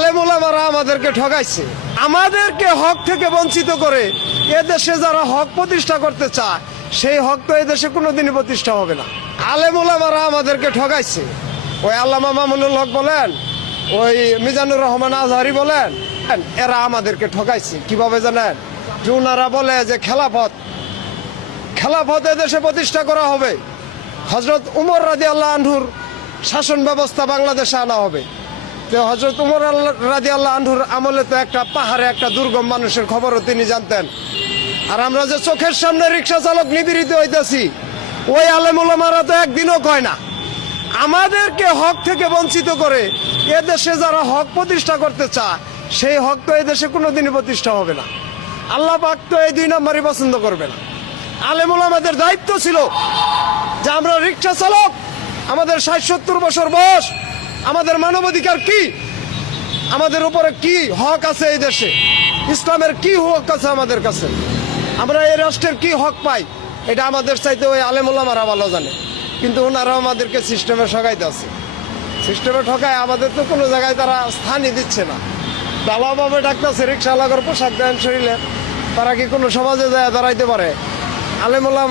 আলেমুলামারা আমাদেরকে ঠকাইছে, আমাদেরকে হক থেকে বঞ্চিত করে এদেশে যারা হক প্রতিষ্ঠা করতে চায় সেই হক তো এদেশে কোনোদিনই প্রতিষ্ঠা হবে না। আলেমুলামারা আমাদেরকে ঠকাইছে। ওই আল্লামা মামুনুল হক বলেন, ওই মিজানুর রহমান আজহারি বলেন, এরা আমাদেরকে ঠকাইছে। কিভাবে জানেন? যে ওনারা বলে যে খেলাফত এদেশে প্রতিষ্ঠা করা হবে, হযরত উমর রাদিয়াল্লাহু আনহুর শাসন ব্যবস্থা বাংলাদেশে আনা হবে। তো হযরত উমর রাদিয়াল্লাহু আনহুর আমলে তো একটা পাহাড়ে একটা দুর্গম মানুষের খবরও তিনি জানতেন। আর আমরা যে চোখের সামনে রিক্সা চালক নিপীড়িত হইতেছি, ওই আলেমুলামারা তো একদিনও কয় না। আমাদেরকে হক থেকে বঞ্চিত করে এদেশে যারা হক প্রতিষ্ঠা করতে চায় সেই হক তো এদেশে কোনোদিনই প্রতিষ্ঠা হবে না। আল্লাহ পাক তো এই দুই নম্বরই পছন্দ করবে না। আলেমুলামাদের দায়িত্ব ছিল যে আমরা রিক্সা চালক, আমাদের ৬০-৭০ বছর বয়স, আমাদের মানবাধিকার কি, আমাদের উপরে কি হক আছে, এই দেশে ইসলামের কি হক আছে আমাদের কাছে, আমরা এই রাষ্ট্রের কি হক পাই, এটা আমাদের চাইতে ওই আলেমুলামারা ভালো জানে। কিন্তু ওনারা আমাদেরকে সিস্টেমে ঠকাইতে আছে। সিস্টেমে ঠকায় আমাদের তো কোনো জায়গায় তারা স্থানই দিচ্ছে না। ভালোভাবে ডাকতেছে, রিক্সাওয়ালাগর পোশাক দেন শরীরে, তারা কি কোনো সমাজে যায় দাঁড়াইতে পারে? আলেমুলামা